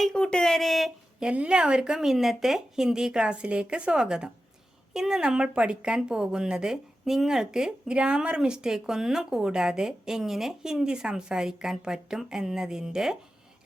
Hi കൂട്ടുകാരെ എല്ലാവർക്കും ഇന്നത്തെ ഹിന്ദി ക്ലാസ്സിലേക്ക് സ്വാഗതം. ഇന്ന് നമ്മൾ പഠിക്കാൻ പോകുന്നത് നിങ്ങൾക്ക് ഗ്രാമർ മിസ്റ്റേക്ക് ഒന്നും കൂടാതെ എങ്ങനെ ഹിന്ദി സംസാരിക്കാൻ പറ്റും എന്നതിന്റെ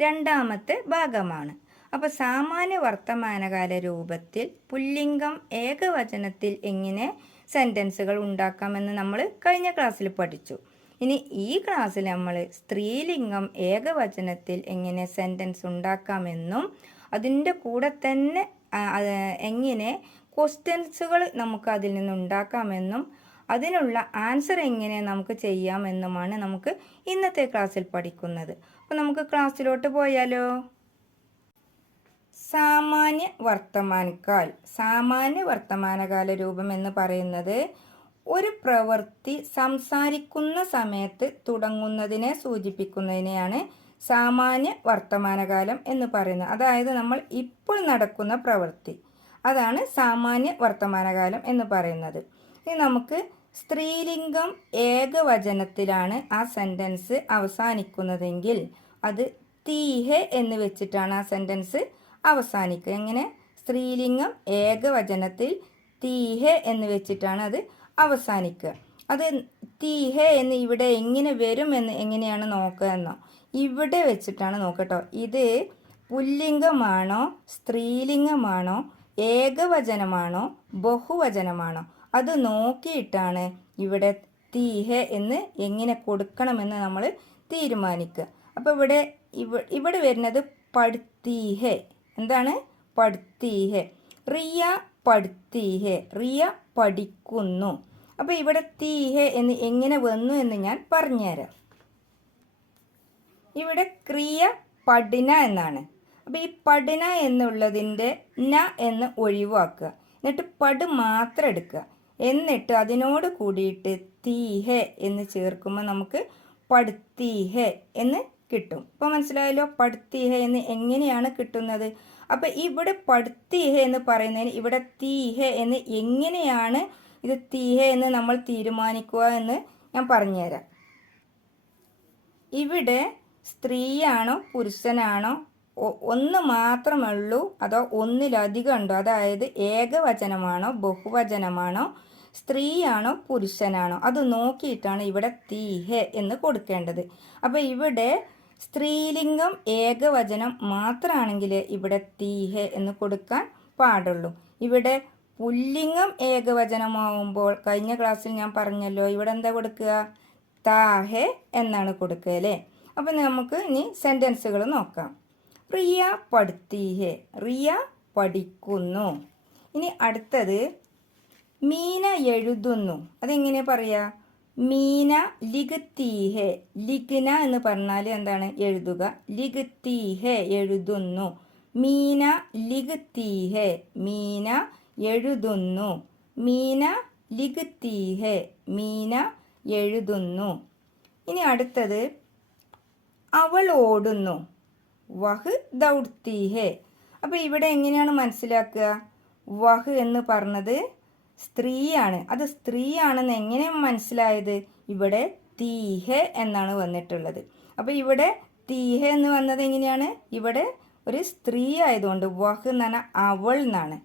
രണ്ടാമത്തെ ഭാഗമാണ്. അപ്പോൾ സാമാന്യ വർത്തമാനകാല രൂപത്തിൽ പുല്ലിംഗം ഏകവചനത്തിൽ എങ്ങനെ സെന്റൻസുകൾ ഉണ്ടാക്കാമെന്ന് നമ്മൾ കഴിഞ്ഞ ക്ലാസ്സിൽ പഠിച്ചു. ഇനി ഈ ക്ലാസ്സിൽ നമ്മൾ സ്ത്രീലിംഗം ഏകവചനത്തിൽ എങ്ങനെ സെന്റൻസ് ഉണ്ടാക്കാമെന്നും അതിന്റെ കൂടെ തന്നെ എങ്ങനെ ക്വസ്റ്റ്യൻസുകൾ നമുക്ക് അതിൽ നിന്ന് ഉണ്ടാക്കാമെന്നും അതിനുള്ള ആൻസർ എങ്ങനെ നമുക്ക് ചെയ്യാമെന്നുമാണ് നമുക്ക് ഇന്നത്തെ ക്ലാസ്സിൽ പഠിക്കുന്നത്. അപ്പോൾ നമുക്ക് ക്ലാസ്സിലോട്ട് പോയാലോ? സാമാന്യ വർത്തമാനക്കാൽ സാമാന്യ വർത്തമാനകാല രൂപം എന്ന് പറയുന്നത് ഒരു പ്രവൃത്തി സംസാരിക്കുന്ന സമയത്ത് തുടങ്ങുന്നതിനെ സൂചിപ്പിക്കുന്നതിനെയാണ് സാമാന്യ വർത്തമാനകാലം എന്ന് പറയുന്നത്. അതായത് നമ്മൾ ഇപ്പോൾ നടക്കുന്ന പ്രവൃത്തി. അതാണ് സാമാന്യ വർത്തമാനകാലം എന്ന് പറയുന്നത്. ഇനി നമുക്ക് സ്ത്രീലിംഗം ഏകവചനത്തിലാണ് ആ സെന്റൻസ് അവസാനിക്കുന്നതെങ്കിൽ അത് തീഹ എന്ന് വെച്ചിട്ടാണ് ആ സെന്റൻസ് അവസാനിക്കുക. എങ്ങനെ? സ്ത്രീലിംഗം ഏകവചനത്തിൽ തീഹ എന്ന് വെച്ചിട്ടാണ് അത് അവസാനിക്കുക. അത് തീഹെ എന്ന് ഇവിടെ എങ്ങനെ വരും എന്ന് എങ്ങനെയാണ് നോക്കുക എന്നോ. ഇവിടെ വെച്ചിട്ടാണ് നോക്കട്ടോ ഇത് പുല്ലിംഗമാണോ സ്ത്രീലിംഗമാണോ ഏകവചനമാണോ ബഹുവചനമാണോ? അത് നോക്കിയിട്ടാണ് ഇവിടെ തീഹെ എന്ന് എങ്ങനെ കൊടുക്കണമെന്ന് നമ്മൾ തീരുമാനിക്കുക. അപ്പോൾ ഇവിടെ ഇവ ഇവിടെ വരുന്നത് പടുത്തീഹെ എന്താണ്? പടുത്തീഹെ റിയ പടുത്തീഹെ റിയ പഠിക്കുന്നു. അപ്പോൾ ഇവിടെ തീഹെ എന്ന് എങ്ങനെ വന്നു എന്ന് ഞാൻ പറഞ്ഞുതരാം. ഇവിടെ ക്രിയ പഠന എന്നാണ്. അപ്പോൾ ഈ പഠന എന്നുള്ളതിന്റെ ന എന്ന് ഒഴിവാക്കുക. എന്നിട്ട് പട് മാത്രം എടുക്കുക. എന്നിട്ട് അതിനോട് കൂടിയിട്ട് തീഹെ എന്ന് ചേർക്കുമ്പോൾ നമുക്ക് പടുത്തീഹെ എന്ന് കിട്ടും. ഇപ്പോൾ മനസ്സിലായല്ലോ പടുത്തീഹെ എന്ന് എങ്ങനെയാണ് കിട്ടുന്നത്? അപ്പോൾ ഇവിടെ പടുത്തിഹ എന്ന് പറയുന്നതിന് ഇവിടെ തീഹ എന്ന് എങ്ങനെയാണ് ഇത് തീഹ എന്ന് നമ്മൾ തീരുമാനിക്കുക എന്ന് ഞാൻ പറഞ്ഞുതരാം. ഇവിടെ സ്ത്രീയാണോ പുരുഷനാണോ ഒന്ന് മാത്രമേ ഉള്ളൂ അതോ ഒന്നിലധികം ഉണ്ടോ അതായത് ഏകവചനമാണോ ബഹുവചനമാണോ സ്ത്രീയാണോ പുരുഷനാണോ? അത് നോക്കിയിട്ടാണ് ഇവിടെ തീഹ എന്ന് കൊടുക്കേണ്ടത്. അപ്പോൾ ഇവിടെ സ്ത്രീലിംഗം ഏകവചനം മാത്രമാണെങ്കിൽ ഇവിടെ തീഹെ എന്ന് കൊടുക്കാൻ പാടുള്ളൂ. ഇവിടെ പുല്ലിംഗം ഏകവചനമാവുമ്പോൾ കഴിഞ്ഞ ക്ലാസ്സിൽ ഞാൻ പറഞ്ഞല്ലോ ഇവിടെ എന്താ കൊടുക്കുക? താഹെ എന്നാണ് കൊടുക്കുക അല്ലേ? അപ്പം നമുക്ക് ഇനി സെന്റൻസുകൾ നോക്കാം. റിയ പഠിത്തീഹെ റിയ പഠിക്കുന്നു. ഇനി അടുത്തത് മീന എഴുതുന്നു. അതെങ്ങനെ പറയാ? മീന ലിഖത്തീഹെ ലിഖ്ന എന്ന് പറഞ്ഞാൽ എന്താണ്? എഴുതുക. ലിഖത്തീഹെ എഴുതുന്നു. മീന ലിഖത്തീഹെ മീന എഴുതുന്നു. മീന ലിഖത്തീഹെ മീന എഴുതുന്നു. ഇനി അടുത്തത്. അവൾ ഓടുന്നു. വഹ് ദൗഡ്തീഹെ അപ്പോൾ ഇവിടെ എങ്ങനെയാണ് മനസ്സിലാക്കുക? വഹ് എന്ന് പറഞ്ഞത് സ്ത്രീയാണ്. അത് സ്ത്രീയാണെന്ന് എങ്ങനെ മനസ്സിലായത്? ഇവിടെ തീഹ എന്നാണ് വന്നിട്ടുള്ളത്. അപ്പോൾ ഇവിടെ തീഹ എന്ന് വന്നത് എങ്ങനെയാണ്? ഇവിടെ ഒരു സ്ത്രീ ആയതുകൊണ്ട് വഹ് എന്ന് പറഞ്ഞാൽ അവൾ എന്നാണ്.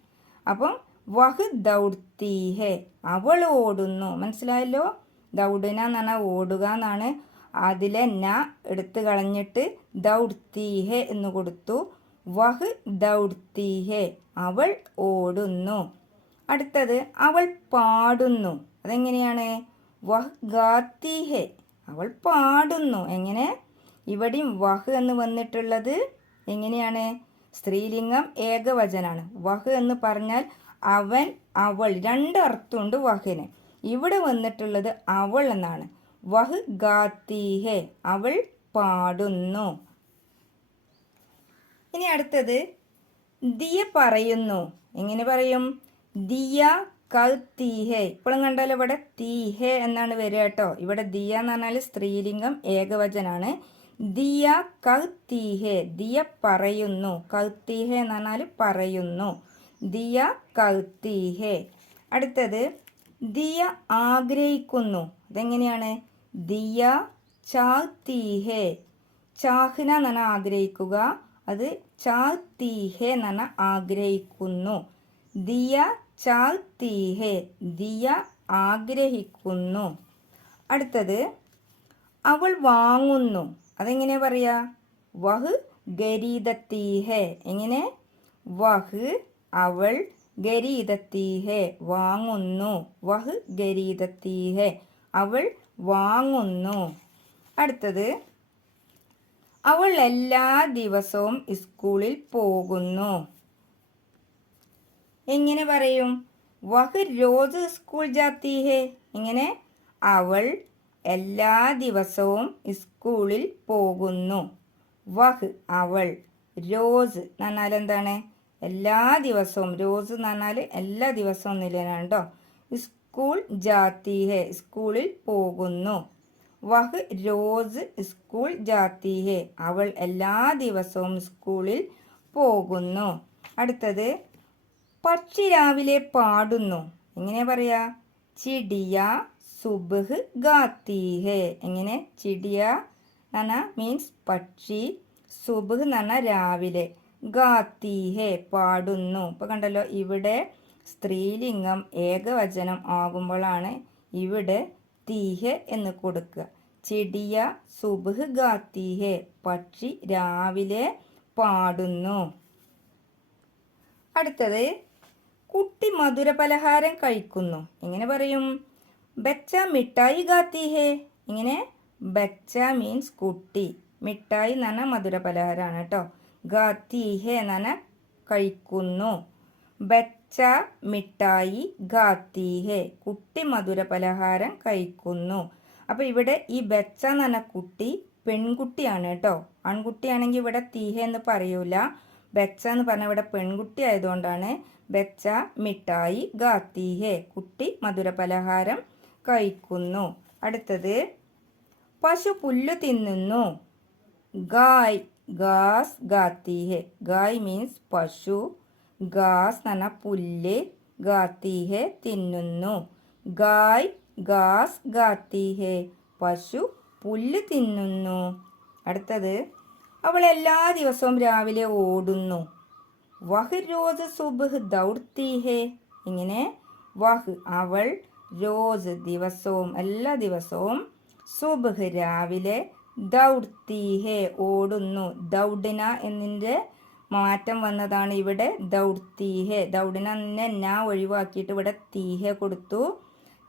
അപ്പം വഹ് ദൗഡ്തീഹെ അവൾ ഓടുന്നു. മനസ്സിലായല്ലോ? ദൗഡന എന്ന് പറഞ്ഞാൽ ഓടുക എന്നാണ്. അതിലെ ന എടുത്തു കളഞ്ഞിട്ട് ദൗഡ്തീഹെ എന്ന് കൊടുത്തു. വഹ് ദൗഡ്തീഹെ അവൾ ഓടുന്നു. അടുത്തത് അവൾ പാടുന്നു. അതെങ്ങനെയാണ്? വഹ് അവൾ പാടുന്നു. എങ്ങനെ? ഇവിടെയും വഹ് എന്ന് വന്നിട്ടുള്ളത് എങ്ങനെയാണ്? സ്ത്രീലിംഗം ഏകവചനാണ്. വഹ് എന്ന് പറഞ്ഞാൽ അവൻ അവൾ. രണ്ട് അർത്ഥമുണ്ട് വഹിന്. ഇവിടെ വന്നിട്ടുള്ളത് അവൾ എന്നാണ്. വഹ് ഗാത്തിഹെ അവൾ പാടുന്നു. ഇനി അടുത്തത് ദിയ പറയുന്നു. എങ്ങനെ പറയും? ദിയ കൽ തീഹെ. ഇപ്പോഴും കണ്ടാലോ ഇവിടെ? തീഹെ എന്നാണ് വരിക കേട്ടോ. ഇവിടെ ദിയ എന്ന് പറഞ്ഞാൽ സ്ത്രീലിംഗം ഏകവചനാണ്. ദിയ കൽ തീഹെ. ദിയ പറയുന്നു. കൗത്തീഹെ എന്ന് പറഞ്ഞാൽ പറയുന്നു. ദിയ കൗത്തീഹെ അടുത്തത് ദിയ ആഗ്രഹിക്കുന്നു. അതെങ്ങനെയാണ് ദിയ ചാത്തീഹെ ചാഹ്ന എന്ന് ആഗ്രഹിക്കുക. അത് ചാത്തീഹെ എന്ന് ആഗ്രഹിക്കുന്നു. ദിയ ചാത്തി ഹേ ദിയ ആഗ്രഹിക്കുന്നു. അടുത്തത് അവൾ വാങ്ങുന്നു. അതെങ്ങനെ പറയാ? വഹ് ഗരീദത്തീഹെ എങ്ങനെ? വഹ് അവൾ ഗരീദത്തീഹെ വാങ്ങുന്നു. വഹ് ഗരീദത്തീഹെ അവൾ വാങ്ങുന്നു. അടുത്തത് അവൾ എല്ലാ ദിവസവും സ്കൂളിൽ പോകുന്നു. എങ്ങനെ പറയും? വഹ് രോജ് സ്കൂൾ ജാത്തി ഹേ എങ്ങനെ അവൾ എല്ലാ ദിവസവും സ്കൂളിൽ പോകുന്നു. വഹ് അവൾ രോസ് എന്ന് പറഞ്ഞാൽ എന്താണ്? എല്ലാ ദിവസവും രോസ് എന്ന് പറഞ്ഞാൽ എല്ലാ ദിവസവും നിലനാണ് സ്കൂൾ ജാത്തി ഹേ സ്കൂളിൽ പോകുന്നു. വഹ് രോസ് സ്കൂൾ ജാത്തി ഹേ അവൾ എല്ലാ ദിവസവും സ്കൂളിൽ പോകുന്നു. അടുത്തത് പക്ഷി രാവിലെ പാടുന്നു. എങ്ങനെ പറയാ? ചിടിയ സുബഹ് ഗാത്തീഹേ. എങ്ങനെ? ചിടിയ നന മീൻസ് പക്ഷി സുബഹ് പറഞ്ഞാൽ രാവിലെ. ഗാത്തീഹേ പാടുന്നു. ഇപ്പൊ കണ്ടല്ലോ ഇവിടെ സ്ത്രീലിംഗം ഏകവചനം ആകുമ്പോഴാണ് ഇവിടെ തീഹെ എന്ന് കൊടുക്കുക. ചിടിയ സുബഹ് ഗാത്തീഹേ പക്ഷി രാവിലെ പാടുന്നു. അടുത്തത് കുട്ടി മധുര പലഹാരം കഴിക്കുന്നു. എങ്ങനെ പറയും? ബച്ച മിഠായി ഗാത്തിഹേ ഇങ്ങനെ ബച്ച മീൻസ് കുട്ടി. മിഠായി എന്ന് പറഞ്ഞാൽ മധുരപലഹാരമാണ് കേട്ടോ ഗാത്തിഹെ എന്ന് പറഞ്ഞാൽ കഴിക്കുന്നു. ബച്ച മിഠായി ഗാത്തി ഹേ. കുട്ടി മധുര പലഹാരം കഴിക്കുന്നു. അപ്പോൾ ഇവിടെ ഈ ബച്ച എന്ന് പറഞ്ഞ കുട്ടി പെൺകുട്ടിയാണ് കേട്ടോ ആൺകുട്ടിയാണെങ്കിൽ ഇവിടെ തീഹ എന്ന് പറയൂല. ബച്ച എന്ന് പറഞ്ഞ ഇവിടെ പെൺകുട്ടി ആയതുകൊണ്ടാണ് ബച്ച മിഠായി ഗാത്തിഹെ. കുട്ടി മധുരപലഹാരം കഴിക്കുന്നു. അടുത്തത് പശു പുല്ലു തിന്നുന്നു. ഗായ് ഗാസ് ഗാത്തിഹെ. ഗായ് മീൻസ് പശു ഗാസ് പറഞ്ഞാൽ പുല്ല് ഗാത്തിഹെ തിന്നുന്നു. ഗായ് ഗാസ് ഗാത്തിഹെ. പശു പുല്ല് തിന്നുന്നു. അടുത്തത് അവൾ എല്ലാ ദിവസവും രാവിലെ ഓടുന്നു. ഇങ്ങനെ വഹ് അവൾ രോസ് ദിവസവും എല്ലാ ദിവസവും സുബഹ് രാവിലെ ദൗർത്തിഹെ ഓടുന്നു. ദൗഡിന എന്നിന്റെ മാറ്റം വന്നതാണ് ഇവിടെ ദൗർത്തിഹെ. ദൗഡിന എന്നെ ഞാൻ ഒഴിവാക്കിയിട്ട് ഇവിടെ തീഹെ കൊടുത്തു.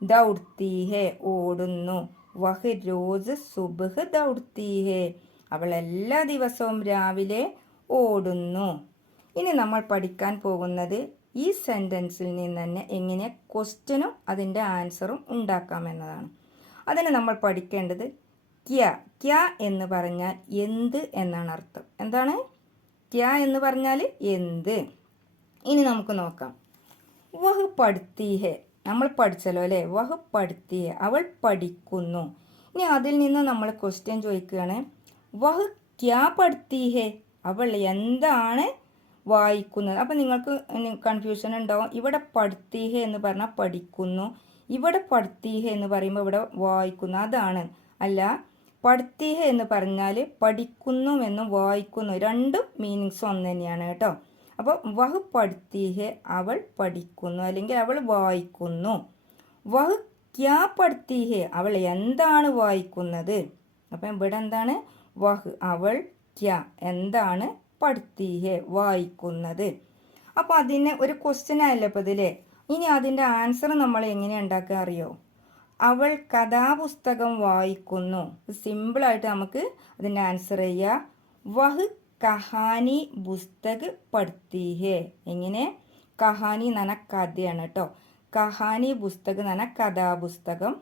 ദൗർത്തിഹെ ഓടുന്നു. വഹ് രോസ് സുബഹ് ദൗർത്തിഹെ അവൾ എല്ലാ ദിവസവും രാവിലെ ഓടുന്നു. ഇനി നമ്മൾ പഠിക്കാൻ പോകുന്നത് ഈ സെന്റൻസിൽ നിന്ന് തന്നെ എങ്ങനെ ക്വസ്റ്റ്യനും അതിന്റെ ആൻസറും ഉണ്ടാക്കാം എന്നതാണ്. അതിന് നമ്മൾ പഠിക്കേണ്ടത് ക്യ ക്യ എന്ന് പറഞ്ഞാൽ എന്ത് എന്നാണ് അർത്ഥം. എന്താണ്? ക്യ എന്ന് പറഞ്ഞാൽ എന്ത്? ഇനി നമുക്ക് നോക്കാം. വഹ് പഠിത്തീഹെ നമ്മൾ പഠിച്ചല്ലോ അല്ലേ? വഹ് പഠിത്തീഹെ അവൾ പഠിക്കുന്നു. ഇനി അതിൽ നിന്ന് നമ്മൾ ക്വസ്റ്റ്യൻ ചോദിക്കുകയാണ്. വഹ് ക്യാ പഠിത്തീഹെ? അവൾ എന്താണ് വായിക്കുന്നത് അപ്പം നിങ്ങൾക്ക് കൺഫ്യൂഷൻ ഉണ്ടാവും. ഇവിടെ പഠിത്തീഹ എന്ന് പറഞ്ഞാൽ പഠിക്കുന്നു. ഇവിടെ പഠിത്തീഹ എന്ന് പറയുമ്പോൾ ഇവിടെ വായിക്കുന്നു. അതാണ്. അല്ല പഠിത്തീഹ എന്ന് പറഞ്ഞാൽ പഠിക്കുന്നു എന്നും വായിക്കുന്നു. രണ്ടും മീനിങ്സ് ഒന്ന് തന്നെയാണ് കേട്ടോ. അപ്പോൾ വഹ് പഠിത്തീഹ അവൾ പഠിക്കുന്നു. അല്ലെങ്കിൽ അവൾ വായിക്കുന്നു. വഹ് ക്യാ പഠിത്തീഹ അവൾ എന്താണ് വായിക്കുന്നത്? അപ്പം ഇവിടെ എന്താണ്? വഹ് അവൾ ക്യാ. എന്താണ് പഠിത്തീഹ വായിക്കുന്നത്. അപ്പോൾ അതിന് ഒരു ക്വസ്റ്റ്യൻ ആയല്ലോ അപ്പോൾ ഇതിൽ ഇനി അതിന്റെ ആൻസർ നമ്മൾ എങ്ങനെ ഉണ്ടാക്കുക അറിയോ? അവൾ കഥാപുസ്തകം വായിക്കുന്നു. സിമ്പിളായിട്ട് നമുക്ക് അതിന്റെ ആൻസർ ചെയ്യുക വഹ് കഹാനി പുസ്തക് പഠിത്തീഹേ. എങ്ങനെ? കഹാനി എന്ന് കഥയാണ് കേട്ടോ. കഹാനി പുസ്തകം എന്ന് കഥാപുസ്തകം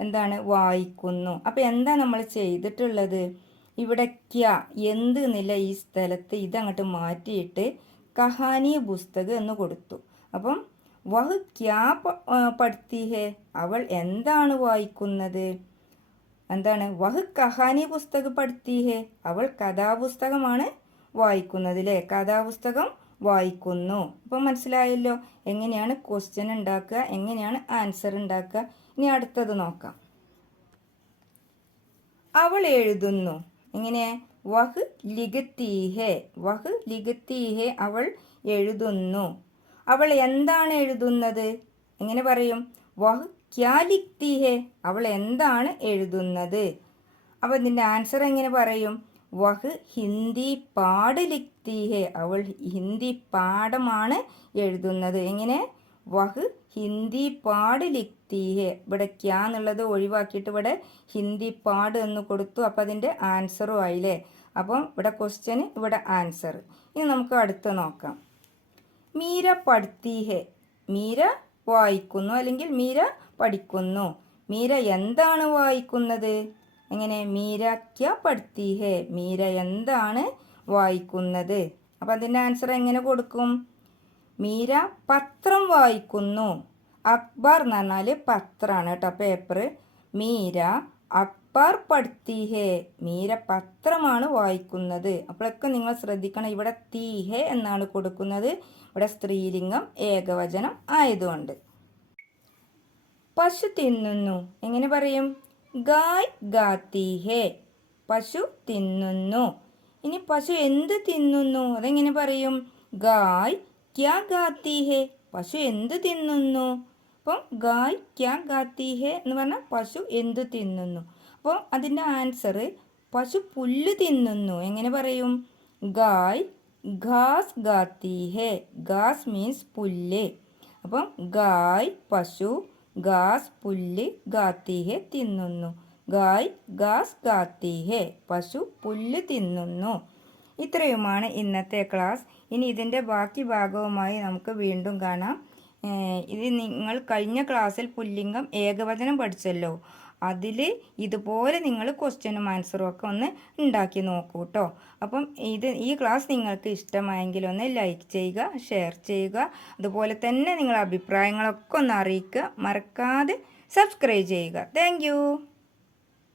എന്താണ്? വായിക്കുന്നു. അപ്പോൾ എന്താ നമ്മൾ ചെയ്തിട്ടുള്ളത്? ഇവിടെ ക്യ എന്ത് എന്നില്ല ഈ സ്ഥലത്ത്? ഇതങ്ങോട്ട് മാറ്റിയിട്ട് കഹാനി പുസ്തകം എന്ന് കൊടുത്തു. അപ്പം വഹ് ക്യാ പഠിത്തിഹേ? അവൾ എന്താണ് വായിക്കുന്നത്? എന്താണ്? വഹ് കഹാനി പുസ്തകം പഠിത്തിഹേ? അവൾ കഥാപുസ്തകമാണ് വായിക്കുന്നത് അല്ലേ കഥാപുസ്തകം വായിക്കുന്നു. അപ്പം മനസ്സിലായല്ലോ? എങ്ങനെയാണ് ക്വസ്റ്റ്യൻ ഉണ്ടാക്കുക? എങ്ങനെയാണ് ആൻസർ ഉണ്ടാക്കുക? ഇനി അടുത്തത് നോക്കാം. അവൾ എഴുതുന്നു. ഇങ്ങനെ വഹ് ലിഖത്തീഹെ വഹ് ലിഖത്തീഹെ അവൾ എഴുതുന്നു. അവൾ എന്താണ് എഴുതുന്നത്? എങ്ങനെ പറയും? വഹ് ക്യാ ലിഖ്തീഹെ അവൾ എന്താണ് എഴുതുന്നത്? അപ്പോൾ ഇതിന്റെ ആൻസർ എങ്ങനെ പറയും? വഹ് ഹിന്ദി പാട് ലിഖ്തീഹെ അവൾ ഹിന്ദി പാഠമാണ് എഴുതുന്നത്. എങ്ങനെ? വഹ് ഹിന്ദി പാട് ലിഖ്തീഹെ. ഇവിടെ ക്യാ എന്നുള്ളത് ഒഴിവാക്കിയിട്ട് ഇവിടെ ഹിന്ദി പാട് എന്ന് കൊടുത്തു. അപ്പം അതിന്റെ ആൻസറും ആയില്ലേ? അപ്പം ഇവിടെ ക്വസ്റ്റ്യന് ഇവിടെ ആൻസർ. ഇനി നമുക്ക് അടുത്ത് നോക്കാം. മീര പഠിത്തീഹെ. മീര വായിക്കുന്നു അല്ലെങ്കിൽ മീര പഠിക്കുന്നു. മീര എന്താണ് വായിക്കുന്നത്? എങ്ങനെ? മീര ക്യ പഠിത്തീഹെ. മീര എന്താണ് വായിക്കുന്നത്? അപ്പം അതിന്റെ ആൻസർ എങ്ങനെ കൊടുക്കും? മീര പത്രം വായിക്കുന്നു. അക്ബർ എന്ന് പറഞ്ഞാൽ പത്രമാണ് കേട്ടോ പേപ്പർ മീര അക്ബർ പഠിത്തീഹേ. മീര പത്രമാണ് വായിക്കുന്നത്. അപ്പോഴൊക്കെ നിങ്ങൾ ശ്രദ്ധിക്കണം ഇവിടെ തീഹെ എന്നാണ് കൊടുക്കുന്നത്. ഇവിടെ സ്ത്രീലിംഗം ഏകവചനം ആയതുകൊണ്ട്. പശു തിന്നുന്നു. എങ്ങനെ പറയും? ഗായ് ഗാത്തി ഹേ പശു തിന്നുന്നു. ഇനി പശു എന്ത് തിന്നുന്നു? അതെങ്ങനെ പറയും? ഗായ് ക്യാ ഗാത്തി ഹേ പശു എന്ത് തിന്നുന്നു? അപ്പം ഗായ് ക്യാ ഗാത്തി ഹേ എന്ന് പറഞ്ഞാൽ പശു എന്ത് തിന്നുന്നു? അപ്പോൾ അതിന്റെ ആൻസർ പശു പുല്ല് തിന്നുന്നു. എങ്ങനെ പറയും? ഗായ് ഘാസ് ഗാത്തി ഹേ ഘാസ് മീൻസ് പുല്ല്. അപ്പം ഗായ് പശു ഘാസ് പുല്ല് ഗാത്തി ഹേ തിന്നുന്നു. ഗായ് ഘാസ് ഗാത്തി ഹേ പശു പുല്ല് തിന്നുന്നു. ഇത്രയുമാണ് ഇന്നത്തെ ക്ലാസ് ഇനി ഇതിന്റെ ബാക്കി ഭാഗവുമായി നമുക്ക് വീണ്ടും കാണാം. ഇത് നിങ്ങൾ കഴിഞ്ഞ ക്ലാസ്സിൽ പുല്ലിംഗം ഏകവചനം പഠിച്ചല്ലോ. അതിൽ ഇതുപോലെ നിങ്ങൾ ക്വസ്റ്റ്യനും ആൻസറും ഒക്കെ ഒന്ന് ഉണ്ടാക്കി നോക്കൂ കേട്ടോ അപ്പം ഇത് ഈ ക്ലാസ് നിങ്ങൾക്ക് ഇഷ്ടമായെങ്കിൽ ഒന്ന് ലൈക്ക് ചെയ്യുക ഷെയർ ചെയ്യുക. അതുപോലെ തന്നെ നിങ്ങളുടെ അഭിപ്രായങ്ങളൊക്കെ ഒന്ന് അറിയിക്കുക. മറക്കാതെ സബ്സ്ക്രൈബ് ചെയ്യുക. താങ്ക്